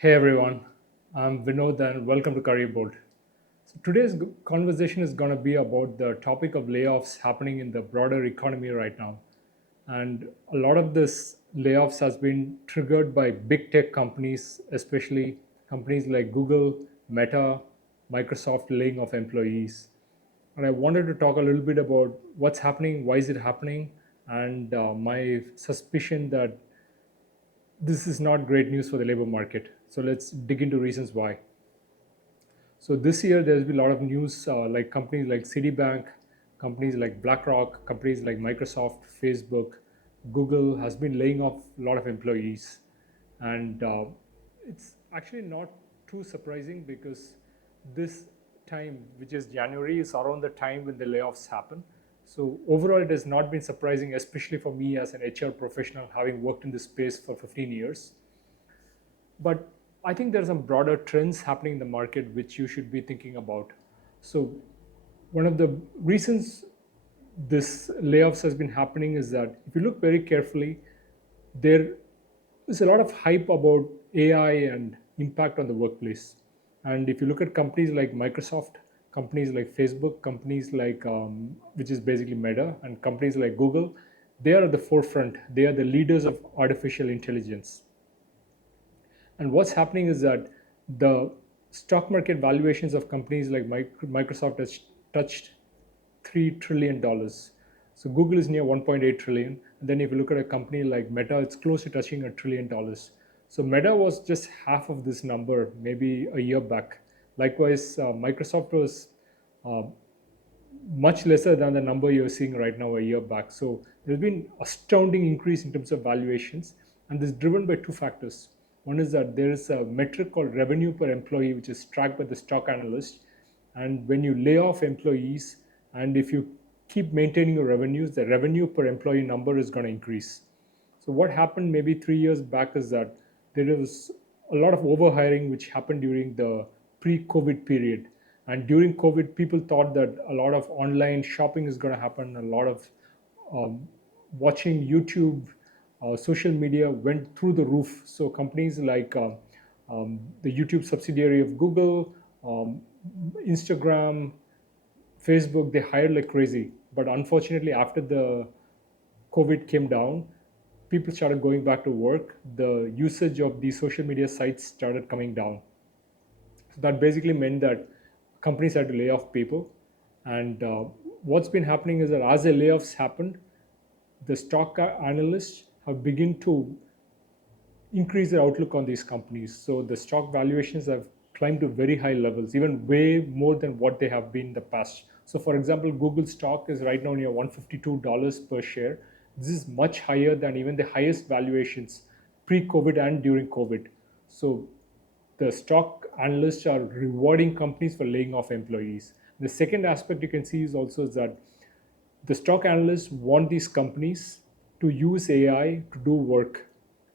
Hey everyone, I'm Vinod and welcome to Career Board. So today's conversation is going to be about the topic of layoffs happening in the broader economy right now. And a lot of this layoffs has been triggered by big tech companies, especially companies like Google, Meta, Microsoft laying off employees. And I wanted to talk a little bit about what's happening, why is it happening, and my suspicion that this is not great news for the labor market. So let's dig into reasons why. So this year there's been a lot of news like companies like Citibank, companies like BlackRock, companies like Microsoft, Facebook, Google has been laying off a lot of employees, and it's actually not too surprising because this time, which is January, is around the time when the layoffs happen. So overall, it has not been surprising, especially for me as an HR professional, having worked in this space for 15 years. But I think there are some broader trends happening in the market which you should be thinking about. So one of the reasons this layoffs has been happening is that if you look very carefully, there is a lot of hype about AI and impact on the workplace. And if you look at companies like Microsoft, companies like Facebook, companies like which is basically Meta, and companies like Google, they are at the forefront. They are the leaders of artificial intelligence. And what's happening is that the stock market valuations of companies like Microsoft has touched $3 trillion. So Google is near 1.8 trillion. And then if you look at a company like Meta, it's close to touching $1 trillion. So Meta was just half of this number maybe a year back. Likewise, Microsoft was uh, much lesser than the number you're seeing right now a year back. So there's been astounding increase in terms of valuations, and this is driven by two factors. One is that there is a metric called revenue per employee, which is tracked by the stock analyst. And when you lay off employees, and if you keep maintaining your revenues, the revenue per employee number is going to increase. So what happened maybe 3 years back is that there was a lot of overhiring which happened during the pre-COVID period. And during COVID, people thought that a lot of online shopping is going to happen, a lot of um, watching YouTube, social media went through the roof. So companies like the YouTube subsidiary of Google, Instagram, Facebook, they hired like crazy. But unfortunately, after the COVID came down, people started going back to work. The usage of these social media sites started coming down. So that basically meant that companies had to lay off people. And what's been happening is that as the layoffs happened, the stock analysts have begun to increase their outlook on these companies. So the stock valuations have climbed to very high levels, even way more than what they have been in the past. So, for example, Google stock is right now near $152 per share. This is much higher than even the highest valuations pre-COVID and during COVID. So the stock analysts are rewarding companies for laying off employees. The second aspect you can see is also that the stock analysts want these companies to use AI to do work.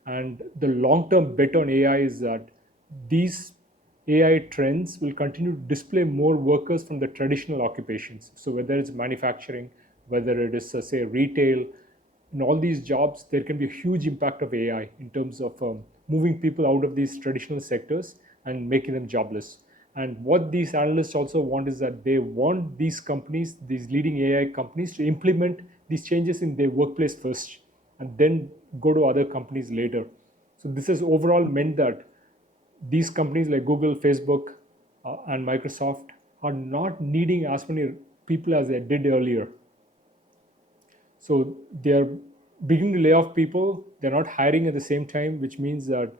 And the long term bet on AI is that these AI trends will continue to display more workers from the traditional occupations. So, whether it's manufacturing, whether it is, say, retail, in all these jobs, there can be a huge impact of AI in terms of moving people out of these traditional sectors and making them jobless. And what these analysts also want is that they want these companies, these leading AI companies, to implement these changes in their workplace first and then go to other companies later. So, this has overall meant that these companies like Google, Facebook, and Microsoft are not needing as many people as they did earlier. So they're beginning to lay off people. They're not hiring at the same time, which means that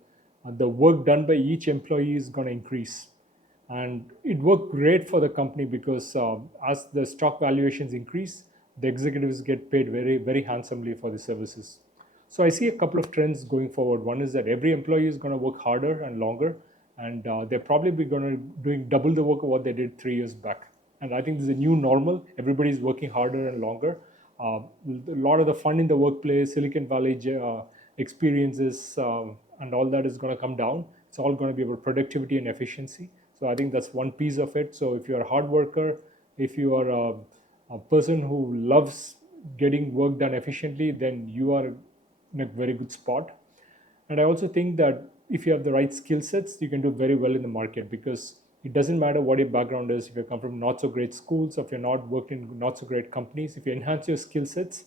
the work done by each employee is going to increase. And it worked great for the company because as the stock valuations increase, the executives get paid very, very handsomely for the services. So I see a couple of trends going forward. One is that every employee is going to work harder and longer, and they're probably going to doing double the work of what they did 3 years back. And I think this is a new normal. Everybody's working harder and longer. A lot of the fun in the workplace, Silicon Valley experiences, and all that is going to come down. It's all going to be about productivity and efficiency. So I think that's one piece of it. So if you're a hard worker, if you are a person who loves getting work done efficiently, then you are in a very good spot. And I also think that if you have the right skill sets, you can do very well in the market, because it doesn't matter what your background is. If you come from not so great schools, or if you're not worked in not so great companies, if you enhance your skill sets,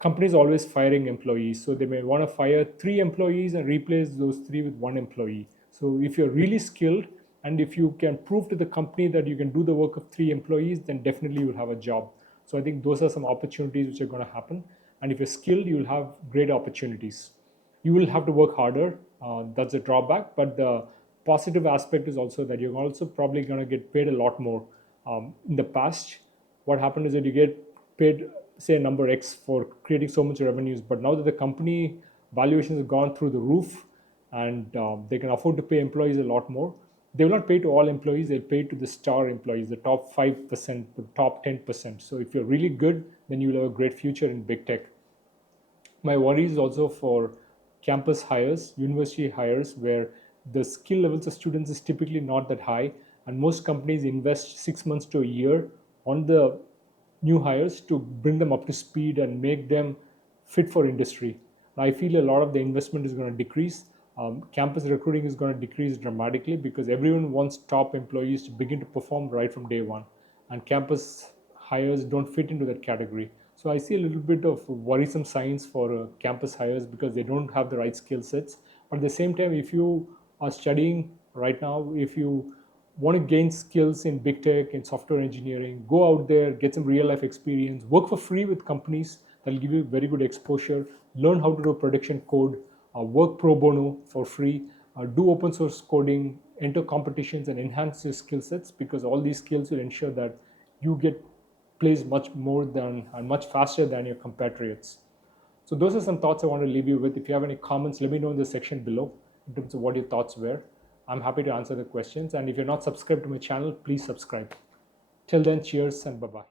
companies are always firing employees. So they may want to fire 3 employees and replace those 3 with 1 employee. So if you're really skilled, and if you can prove to the company that you can do the work of 3 employees, then definitely you'll have a job. So I think those are some opportunities which are going to happen. And if you're skilled, you'll have great opportunities. You will have to work harder. That's a drawback. But the positive aspect is also that you're also probably going to get paid a lot more. In the past, what happened is that you get paid, say, a number X for creating so much revenues. But now that the company valuations have gone through the roof, and they can afford to pay employees a lot more, they will not pay to all employees. They'll pay to the star employees, the top 5%, the top 10%. So if you're really good, then you'll have a great future in big tech. My worry is also for campus hires, university hires, where the skill levels of students is typically not that high, and most companies invest 6 months to a year on the new hires to bring them up to speed and make them fit for industry. I feel a lot of the investment is going to decrease. Campus recruiting is going to decrease dramatically, because everyone wants top employees to begin to perform right from day one, and campus hires don't fit into that category. So I see a little bit of worrisome signs for campus hires, because they don't have the right skill sets. But at the same time, if you are studying right now, if you want to gain skills in big tech and software engineering, go out there, get some real life experience, work for free with companies that will give you very good exposure, learn how to do production code, work pro bono for free, do open source coding, enter competitions, and enhance your skill sets, because all these skills will ensure that you get placed much more than and much faster than your compatriots. So those are some thoughts I want to leave you with. If you have any comments, let me know in the section below in terms of what your thoughts were. I'm happy to answer the questions. And if you're not subscribed to my channel, please subscribe. Till then, cheers and bye-bye.